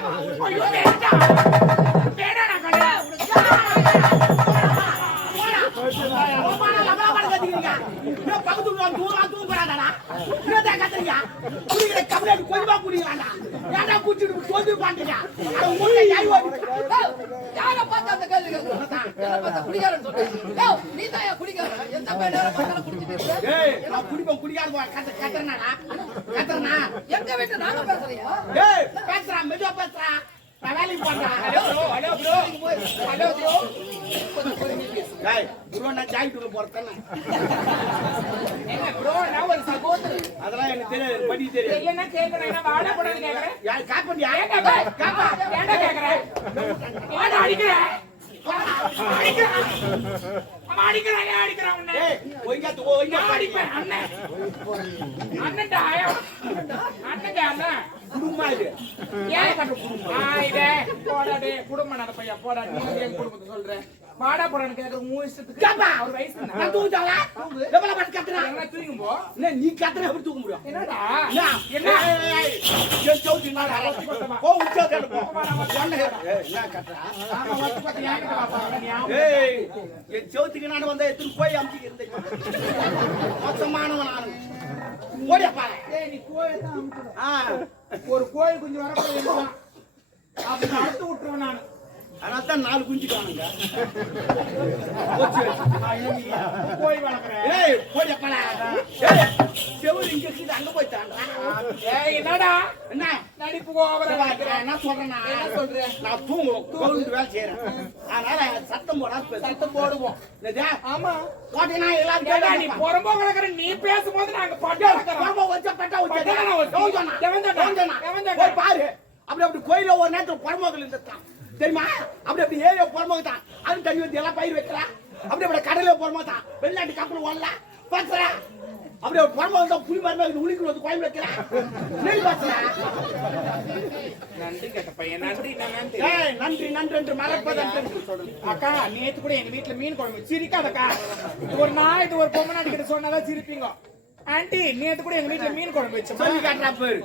ஐயோ வேண்டா வேண்டாடா கண்ணா போடா லபா லபா கத்திங்க நீ பக்கத்து தூங்க போறாடா நீ கத்துறீங்க குடிக்கிற கம்ப்ளைண்ட் கொஞ்சமா குடிங்கடா ஏன்டா குடிச்சிட்டு தோந்து பாண்டீங்க அட முள்ள யாய் ஓடி யார பார்த்தா அந்த கேள்வி கேக்குறா யார பார்த்தா குடிகாரன்னு சொல்றீங்க ஏய் நீ தான் குடிகார எந்த பேர பார்த்தா குடிச்சிட்டு இருக்க ஏய் நான் குடிக்காத கத்துறனாடா கத்துறனா எங்க வீட்டு நாங்க பேசுறியா ஏய் பேசுறா மெதுவா பேசுறா நான் வேலைக்கு பண்றேன் ஹலோ ப்ரோ ஹலோ ப்ரோ டேய் ப்ரோ நான் ஜாயிட்டுல போறேன் என்ன ப்ரோ நான் ஒரு சகோதரர் அதெல்லாம் எனக்கு தெரியாது படி தெரியாது என்ன கேக்குறேன் நான் வாடா போறேன்னு கேக்குறேன் யார் காப்பி ஏன்டா காப்பா ஏன்டா கேக்குறேன் ஏன்டா அடிக்குற அடிக்கிறான் உன்னை ஒய்யா அடிப்பேன் அண்ணன் அண்ணன்டா அண்ணன் குடும்பமா இது ஏன் கட்ட குடும்பம் இதே போடாடே குடும்பம் நட பையா போடா நீ என் குடும்பத்தை சொல்றேன் வாடா போறான்னு கேக்குற உன் இஷ்டத்துக்கு கேப்பா ஒரு வயசு நான் தூங்குறா எவ்வளவு பட் கத்துறா என்ன தூங்கும் போ நீ கத்துற எப்படி தூங்க முடியும் என்னடா என்ன ஏன் சௌதி நாடா போ உச்சா போ என்ன கத்துறா ஆமா வந்து பத்தி ஏன் கிட்ட பாப்பா ஏய் என் சௌதிக்கு நான் வந்தா எத்தனை போய் அம்ச்சி இருந்தேன் மோசமானவன் நான் ஓடியா பாரு ஏய் நீ கோயை தான் அம்ச்சுற ஒரு கோயில் குஞ்சு வரப்போ அப்படி அறுத்து விட்டுருவேன் நான் அதனால தான் 4 குஞ்சு காணுங்க கோயில் வளர்க்குறேன் ஏய் போய் எப்படா ஏய் செவுரு இங்க இருக்குது அங்க போய் தாண்டா ஏய் என்னடா என்ன நடிப்பு ஓவரா வைக்கிறேன் நான் சொல்றேன் என்ன சொல்றேன் நான் தூங்குவோம் வேலை செய்யறேன் அதனால சத்தம் போடாத சத்தம் போடுவோம் ஆமா போட்டேனா எல்லாம் கேட்டா நீ புறம்போ வளர்க்குற நீ பேசும்போது நாங்க பட்டா புறம்போ வச்ச பட்டா வச்ச பாரு அப்படி கோயில ஒரு நேரத்துல புறம்போகள் இருந்தான் தெரியுமா அப்படி ஏரியா புறம்போதான் அது தண்ணி வந்து எல்லாம் பயிர் வைக்கிறா அப்படி கடல புறம்போதான் வெளிநாட்டு கப்பல் ஓடலாம் பாத்துறா அப்படி புறம்போது தான் புலி மருந்து உளிக்கு வந்து கோயில் வைக்கிறா நீ பாத்துறா நன்றி கேட்ட பையன் நன்றி நன்றி நன்றி என்று மறப்பதன் அக்கா நேத்து கூட எங்க வீட்டுல மீன் குழம்பு சிரிக்காதக்கா ஒரு நாள் இது ஒரு பொம்மை நாட்டு கிட்ட சொன்னாதான் சிரிப்பீங்க ஆண்டி நேத்து கூட எங்க வீட்டுல மீன் குழம்பு வச்சு சொல்லி காட்டுறா பேரு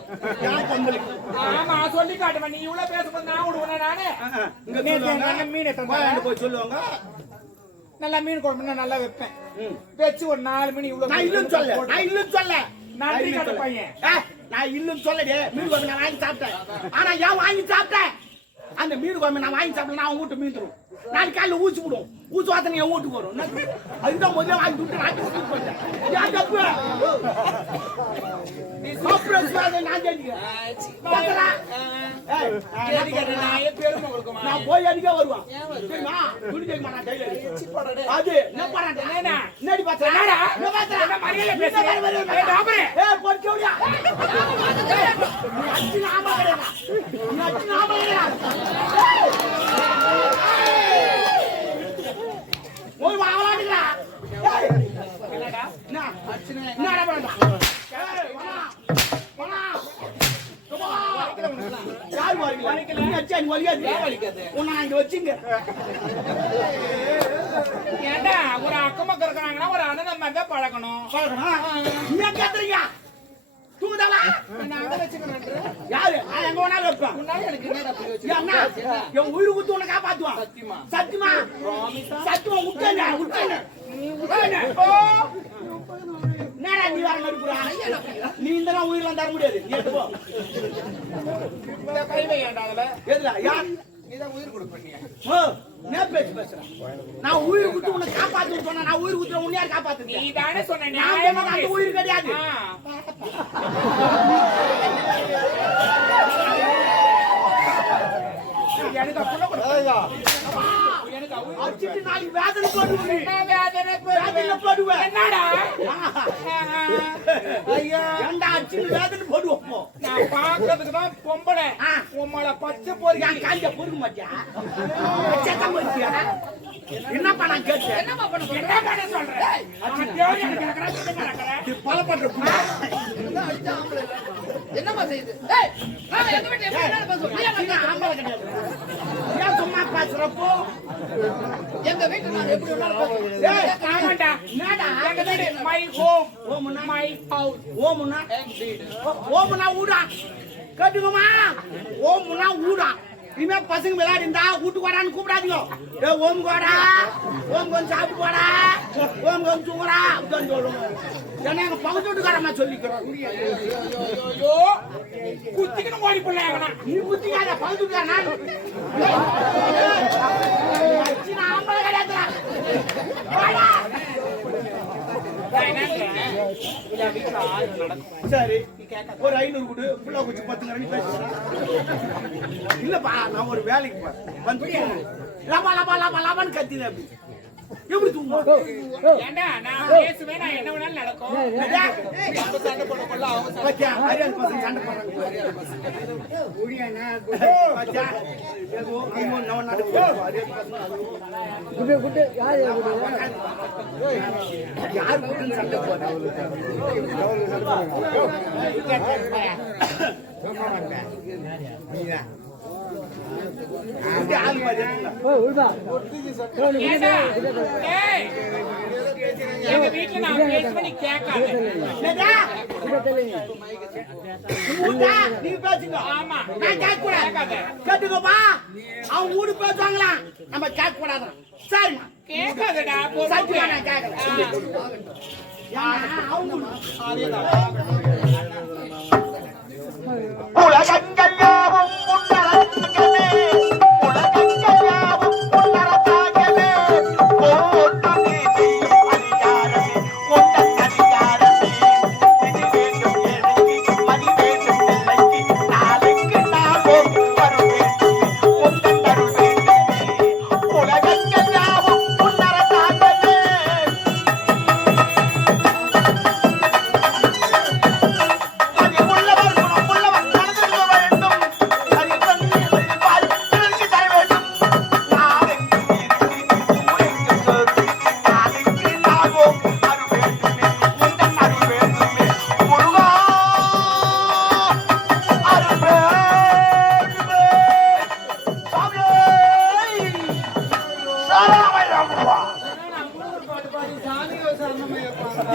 ஆமா சொல்லி காட்டுவேன் நீ இவ்வளவு பேசும்போது நான் விடுவேன் நானு நேத்து மீன் எடுத்து போய் சொல்லுவாங்க நல்லா மீன் குழம்பு நல்லா வைப்பேன் வச்சு ஒரு 4 மணி இவ்வளவு நான் இல்லன்னு சொல்ல நன்றி காட்ட பையன் நான் இல்லன்னு சொல்லடே மீன் குழம்பு நான் வாங்கி சாப்பிட்டேன் ஆனா ஏன் வாங்கி சாப்பிட்டேன் அந்த மீன் குழம்பு நான் வாங்கி சாப்பிட்டேன் நான் வீட்டு மீன் தரும் நாளைக்கு காலையில் ஊசி விடுவோம் ஊசி வாத்தனை என் வீட்டுக்கு வரும் அதுதான் முதல்ல வாங்கி விட்டு நான் வீட்டுக்கு போயிட்டேன் நான் போய் அடிக்க வருவான் அது என்ன ஒரு வாங்கலாடுங்களா என்னடா என்னடா பண்ணா யார் வரீங்க நீ அச்சா நீ வலிக்காது உன்னை இங்க வச்சிங்க ஏண்டா ஒரு அக்கமக்க இருக்கறாங்கன்னா ஒரு அண்ணன் மாதிரி தான் பழகணும் நீ கேக்குறீங்க தூங்குதாவா நான் அங்க வச்சிக்கிறேன் யாரு நான் எங்க வேணாலும் வைப்பேன் முன்னாடி எனக்கு என்னடா அப்படி வச்சிருக்க அண்ணா என் உயிர் குத்து உன்னை காப்பாத்துவான் சத்தியமா சத்தியமா உட்கார்ந்து நீ உட்கார்ந்து என்னடா நீ வர மறுப்புறா நீ இந்த உயிரெல்லாம் தர முடியாது நீ எடுத்து போ இந்த கைவை ஏன்டா அதுல எதுல யார் நீதான் உயிர் கொடுப்பீங்க நான் பேசுறேன் நான் உயிர் குத்து உன்னை காப்பாத்து சொன்னா நான் உயிர் குத்துற உன்னை யார் காப்பாத்து நீ தானே சொன்ன நியாயமா அந்த உயிர் கிடையாது எனக்கு அப்பள கொடுங்க எனக்கு அச்சிட்டு நாளை வேதனை போடுவே வேதனை போடுவே என்னடா ஐயா ஏண்டா அச்சிட்டு வேதனை போடுவோம் நான் பாக்கிறதுக்கு தான் பொம்பளை உம்மள பச்சை போறீ நான் காஞ்ச பொறுக்க மாட்டியா பச்சை போறியா என்ன பண்ண கேட்க என்ன பண்ண சொல்ற அச்சிட்டு எனக்கு நடக்கற நீ பல பண்ற என்னமா செய்யுது டேய் நான் எங்க வீட்ல என்ன பேசுறேன் நீ ஆம்பளை கிடையாது ஏன் சும்மா பேசுறப்போ எங்க வீட்ல நான் எப்படி வேணாலும் டேய் ஆமாடா என்னடா எங்க வீடு மை ஹோம் ஹோம்னா மை ஹவுஸ் ஹோம்னா எங்க வீடு ஹோம்னா ஊடா கட்டுங்கம்மா ஓம்னா ஊடா இனிமே பசங்க விளையாடிந்தா வீட்டுக்கு வாடான்னு கூப்பிடாதீங்க ஓம் கோடா ஓம் கொஞ்சம் சாப்பிட்டு போடா ஓம் கொஞ்சம் தூங்குறா அப்படின்னு சொல்லுவோம் ஏன்னா எங்க பக்கத்து வீட்டுக்காரமா சொல்லிக்கிறோம் குத்திக்கணும் ஓடி பிள்ளைங்க நீ குத்திக்காத பக்கத்து வீட்டுக்காரனா ஆம்பளை கிடையாது சரி ஒரு 500 கொடு புள்ள குச்சி 10 கரண்டி பேசுறேன் இல்லப்பா நான் ஒரு வேலைக்கு வந்து லபா லபா லபா லபான்னு கத்தினேன் அப்படி எப்படி தூங்குவோம் ஏண்டா நான் பேசுவேன் நான் என்ன வேணாலும் நடக்கும் சண்டை போடக்குள்ள அவங்க அரியாத பசங்க சண்டை போடுறாங்க யாரு சண்டை எங்க வீட்டுல நான் பேசுவேன் நீ கேட்காத நீ பேசுங்க ஆமா நான் கேட்க கூடாது கேட்டுக்கோப்பா அவங்க வீடு பேசுவாங்களாம் நம்ம கேட்க கூடாது சரிம்மா கேட்காதடா சத்தியமா நான் கேட்கல உலகங்கள் யாவும் உன்னரத்தாகவே உலகங்கள் யாவும் உன்னரத்தாகவே ஓட்டு நீதி அதிகாரமே உந்தன் அதிகாரமே இது வேண்டும் எனக்கு மணி வேண்டும் பிள்ளைக்கு நாளைக்கு நாளும் வரும் வேண்டுமே உந்தன் தருள் வேண்டுமே உலகங்கள் யாவும் உன்னரத்தாகவே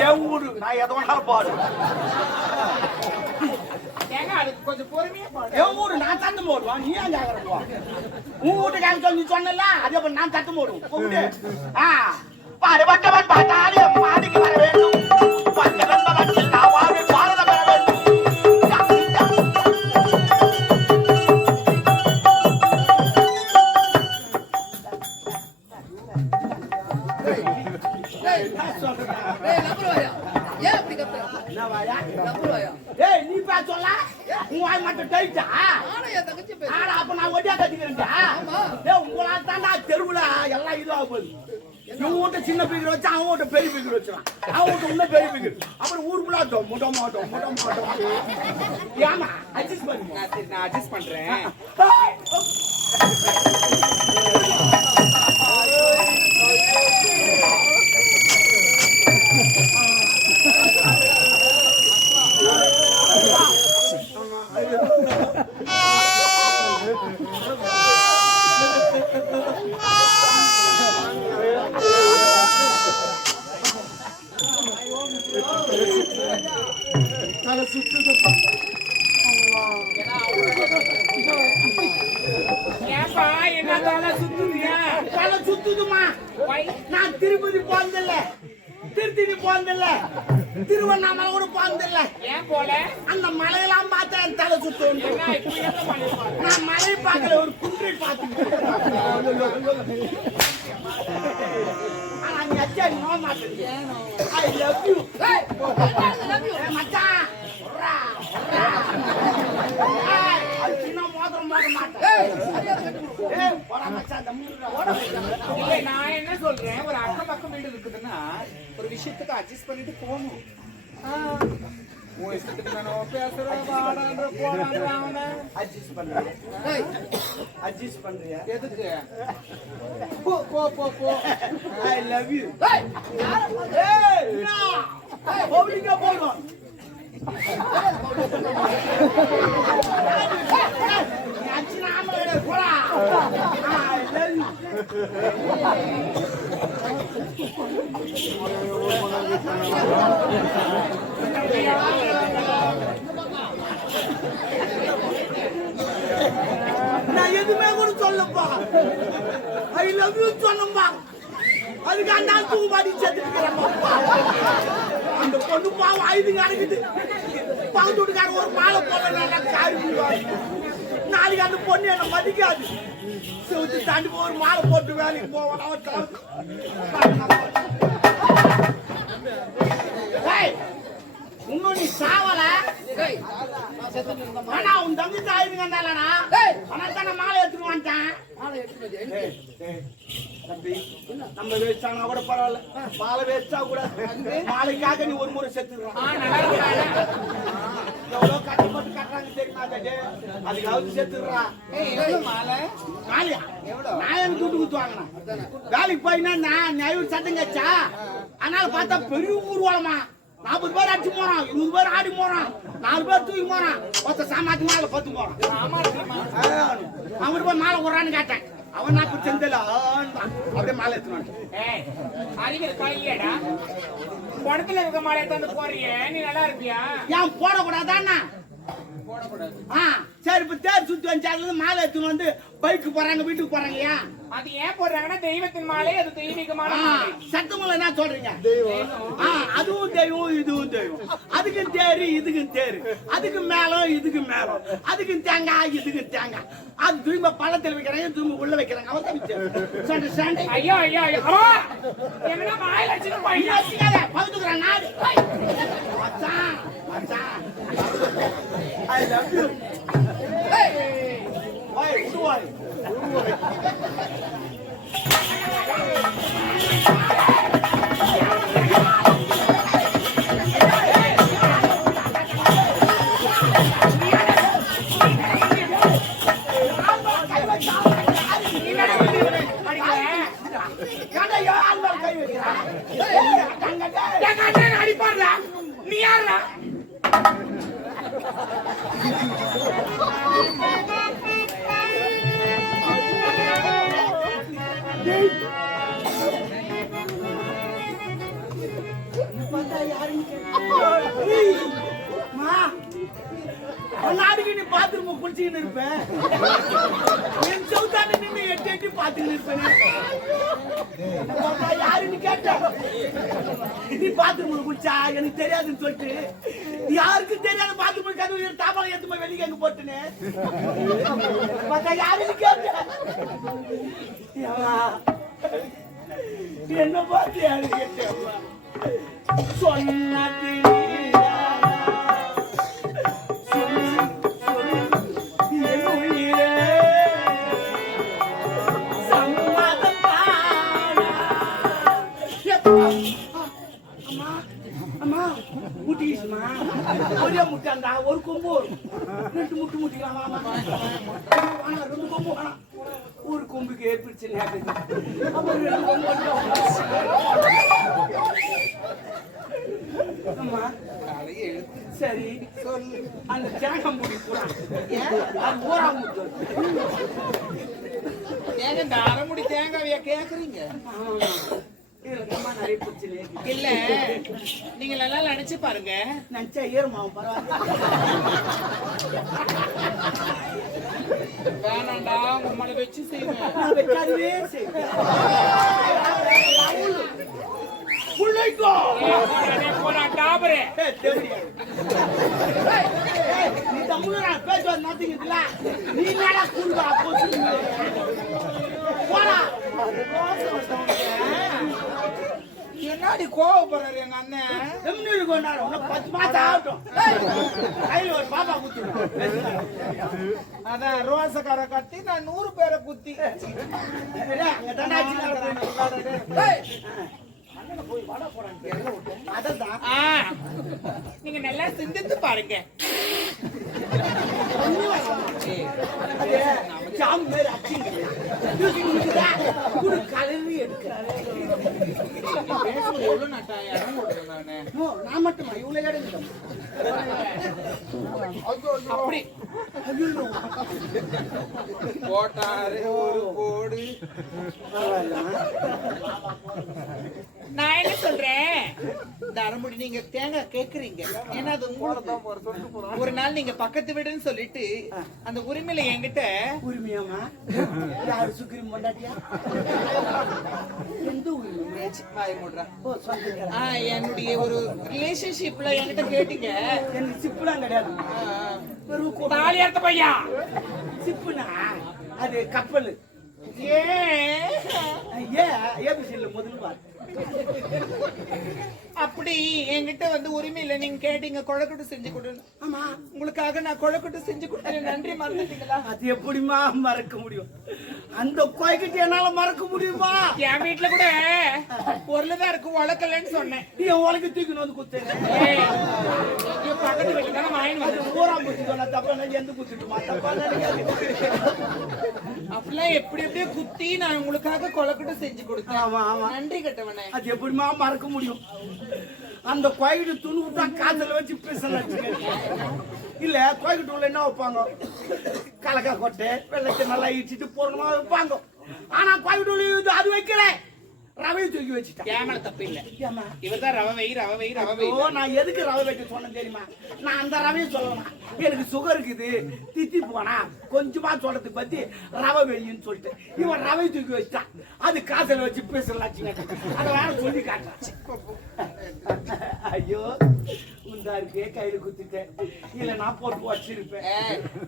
என் ஊரு நான் எதை வேணாலும் பாடு ஏங்க அதுக்கு கொஞ்சம் பொறுமையா பாடு என் ஊரு நான் தட்டு போடுவான் நீ ஏன் கேட்கறப்போ உன் வீட்டுக்காரங்க சொல்லி சொன்னல அதே போல நான் தட்டு போடுவோம் கூப்பிட்டு பாடுபட்டவன் பார்த்தாலே பாடிக்கு வர வேண்டும் பஞ்சவன் நான் வாழ்வை பாரத பெற வேண்டும் ஏன் அப்படி கத்துற நம்புவாயா ஏய் நீ பேசல உன் வாய் மட்டும் டைட்டா ஆனா என் தங்கச்சி பேச ஆனா அப்ப நான் ஒட்டியா கட்டிக்கிறேன்டா ஏய் உங்களா தாண்டா தெருவுல எல்லாம் இதுவா போகுது இவன் வீட்டு சின்ன பீக்கர் வச்சு அவன் வீட்டு பெரிய பீக்கர் வச்சுறான் அவன் வீட்டு இன்னும் பெரிய பீக்கர் அப்புறம் ஊருக்குள்ள முட மாட்டோம் ஏமா அட்ஜஸ்ட் பண்ணு நான் அட்ஜஸ்ட் பண்றேன் ஏப்பா என்ன தலை சுத்துதியா தலை சுத்துதுமா நான் திருப்பதி போனதில்ல திருத்தணி போனதில்ல திருவண்ணாமலை கூட போனதில்ல ஏன் போல அந்த மலையெல்லாம் பார்த்தா என் தலை சுத்தும் என்ன இப்ப எந்த மலை பாரு நான் மலை பார்க்கல ஒரு குன்றை பார்த்து ஆனா நீ அச்சா நோ மாட்டேன் ஐ லவ் யூ மச்சான் அது சின்ன மோதிரம் மோத மாட்டேன் மச்சான் அந்த இல்ல நான் என்ன சொல்றேன் ஒரு அக்கம் பக்கம் வீடு இருக்குதுன்னா ஒரு விஷயத்துக்கு அட்ஜஸ்ட் பண்ணிட்டு போகணும் உன் இஷ்டத்துக்கு நான் பேசுறேன் வாடான்ற போறாங்க அட்ஜஸ்ட் பண்றியா அட்ஜஸ்ட் பண்றியா எதுக்கு போ போ போ போ ஐ லவ் யூ ஏய் பவுலிங்க போறோம் அச்சினாமல போடா ஐ லவ் யூ எதுவுமே கூட சொல்லப்பா. ஐ லவ் யூ சொன்னப்பா. அதுக்கு அண்ணா தூமாடி செத்துக்கிறப்பா. அந்த பொண்ணு பாவம் ஐதுங்க அடக்குது. பக்கத்து வீட்டுக்கார ஒரு மாலை போடலாம் காரி நாளைக்கு அந்த பொண்ணு என்ன மதிக்காது. செவுத்து தாண்டி ஒரு மாலை போட்டு வேலைக்கு போவான். இன்னும் நீ சாவல. ஆனா உன் தம்பி தாயுங்க தானே மாலை எடுத்துட்டு வந்துட்டான். தம்பி நம்ம வேஸ்டானா கூட பரவாயில்ல, மாலை வேஸ்டா கூட மாலைக்காக நீ ஒரு முறை செத்துடுறான். எவ்வளவு கஷ்டப்பட்டு கட்டுறாங்க தெரியுமா? அதுக்காவது செத்துடுறான். மாலையா நான் எனக்கு துட்டு குத்து வாங்கினேன். வேலைக்கு போயினா நான் நைவூர் சட்டம் கச்சா. அதனால பார்த்தா பெரிய ஊர்வலமா 40 பேர் அடிச்சு போறான், 20 பேர் ஆடி போறான், 4 பேர் தூக்கி போறான், ஒருத்த சாமாத்தி மாலை 10 போறான். அவரு போய் மாலை விடுறான்னு கேட்டேன். அவன் நான் செந்தல அப்படியே மாலை எடுத்துனான். அறிவியல் காயிலேடா படத்துல இருக்க மாலையை தந்து போறிய நீ நல்லா இருப்பியா? ஏன் போடக்கூடாதான்னா? சரி இப்ப தேர் சுத்தி வந்து மாலை எடுத்துன்னு வந்து பைக்கு போறாங்க, வீட்டுக்கு போறாங்க. ஏன் அது ஏன் போடுறாங்கன்னா தெய்வத்தின் மாலை, அது தெய்வீகமான மாலை. சத்தமுள்ள என்ன சொல்றீங்க? அதுவும் தெய்வம் இதுவும் தெய்வம். அதுக்கும் தேரு இதுக்கும் தேரு, அதுக்கு மேலும் இதுக்கு மேலும், அதுக்கும் தேங்காய் இதுக்கும் தேங்காய். அது திரும்ப பள்ளத்தில் வைக்கிறாங்க, திரும்ப உள்ள வைக்கிறாங்க. அவன் ஐயோ ஐயோ என்ன மாயில பகுத்துக்கிறான் நாடு. மச்சான் மச்சான் I love you. Hey! Why? Why? நீ யாரா? நாடுக்கு நீ பாத்ரூம் குளிச்சுக்கிட்டு இருப்பேன். என் சவுத்தான நின்று எட்டி எட்டி பாத்துக்கிட்டு இருப்பேன். யாருன்னு கேட்ட நீ பாத்ரூம் குளிச்சா எனக்கு தெரியாதுன்னு சொல்லிட்டு யாருக்கும் தெரியாத பாத்ரூம் கதவு தாபாலம் எடுத்து போய் வெளியே எங்க போட்டுன்னு யாருன்னு கேட்ட என்ன பார்த்து யாரு கேட்ட சொன்னது ஒரே முட்டாண்டா ஒரு கொம்பு 2 முட்டு முட்டிக்கலாம். ஆனா 2 கொம்பு வேணாம், ஒரு கொம்புக்கு ஏற்படுச்சு. அப்புறம் 2 கொம்பு. அம்மா சரி அந்த தேங்காய் மூடி பூரா அது ஊரா முட்டு ஏங்க இந்த அரைமுடி தேங்காவையா கேக்குறீங்க? நிறைய பிரச்சனை இல்ல, நீங்க நல்லா நினைச்சு பாருங்க. நினைச்சா ஏறுமாவும் பரவாயில்ல. வேணாண்டா உங்களை வச்சு செய்வேன். அதுவே செய்வேன். நீ தமிழ் பேசுவது மாத்தீங்கல்ல, நீ என்னடா கூடுவா போடா. என்னாடி கோவப்படுறாரு எங்க அண்ணன்? 10 மாசம் ஆகட்டும், கையில் ஒரு பாப்பா குத்துடும். அதான் ரோசக்கார கத்தி நான் 100 பேரை குத்தி. நீங்க நல்லா சிந்தித்து பாருங்க. நான் மட்டுமா இவ்வளவு இடம் அப்படி போட்டாரு ஒரு கோடு. நான் என்ன சொல்றேன், தரமுடி நீங்க தேங்காய் கேக்குறீங்க, ஏன்னா அது உங்களுக்கு. ஒரு நாள் நீங்க பக்கத்து வீடுன்னு சொல்லிட்டு அந்த உரிமையில என்கிட்ட உரிமையாமா? யாரு சுக்ரீம் பொண்டாட்டியா? எந்த உரிமை? வாய மூடுறா. ஓ, சொந்தக்காரன். என்னுடைய ஒரு ரிலேஷன்ஷிப்ல என்கிட்ட கேட்டீங்க. எனக்கு சிப்புலாம் கிடையாது. வெறும் தாலி அறுத்த பையா. சிப்புனா அது கப்பல். ஏன் ஏபிசில முதல் பார். அப்படி என்கிட்ட வந்து உரிமையில நீங்க கேட்டீங்க கொழக்கட்டை செஞ்சு கொடுன்னு. ஆமா, உங்களுக்காக நான் கொழக்கட்டை செஞ்சு கொடுத்தேன். நன்றி மறந்துட்டீங்களா? அது எப்படிமா மறக்க முடியும்? அந்த கோய்கிட்ட என்னால மறக்க முடியுமா? என் வீட்டுல கூட பொருள் தான் இருக்கு, உழக்கலன்னு சொன்னேன். நீ என் உலக தூக்கின்னு வந்து குத்தேன். பக்கத்து வீட்டுல தானே வாங்கி அது ஊராம் குத்தி சொன்னா தப்பா எந்த குத்திட்டுமா? தப்பா நினைக்காது. அப்படிலாம் எப்படி எப்படியோ குத்தி நான் உங்களுக்காக கொழக்கட்டை செஞ்சு கொடுத்தேன். ஆமா ஆமா, நன்றி கட்டவனே. அது எப்படிமா மறக்க முடியும்? அந்த கோயிட்டு துணி விட்டா காதல வச்சு பேசலாம். இல்ல கோயிட்டு உள்ள என்ன வைப்பாங்க? கலக்கா கொட்டை வெள்ளத்தை நல்லா இடிச்சிட்டு பூர்ணமா வைப்பாங்க. ஆனா கோயிட்டு உள்ள அது வைக்கல, ரவையை தூக்கி வச்சுட்டேன். கேமரா தப்பு இல்ல. ஏமா இவர்தான் ரவை வை ரவை வை ரவை வை. ஓ, நான் எதுக்கு ரவை வைக்க சொன்னேன் தெரியுமா? நான் அந்த ரவையை சொல்லணும். எனக்கு சுகர் இருக்குது, தித்தி போனா கொஞ்சமா சொல்றதுக்கு பத்தி ரவை வெயின்னு சொல்லிட்டு இவன் ரவை தூக்கி வச்சுட்டான். அது காசுல வச்சு பேசலாச்சுங்க. அதை வேற சொல்லி காட்டுறான். ஐயோ, உண்டா இருக்கே, கையில குத்திட்டேன். இல்ல நான் போட்டு வச்சிருப்பேன்.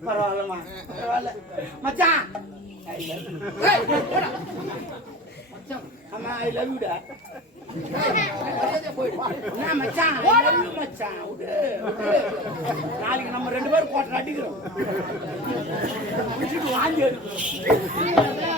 பரவாயில்லமா, பரவாயில்ல மச்சான். அம்மா, ஐ லவ் யூ டா. என்ன மச்சான், I love you மச்சான். நாளைக்கு நம்ம 2 பேரும் கோட்டை அடிக்கிறோம். வாங்கி எடுக்கிறோம்.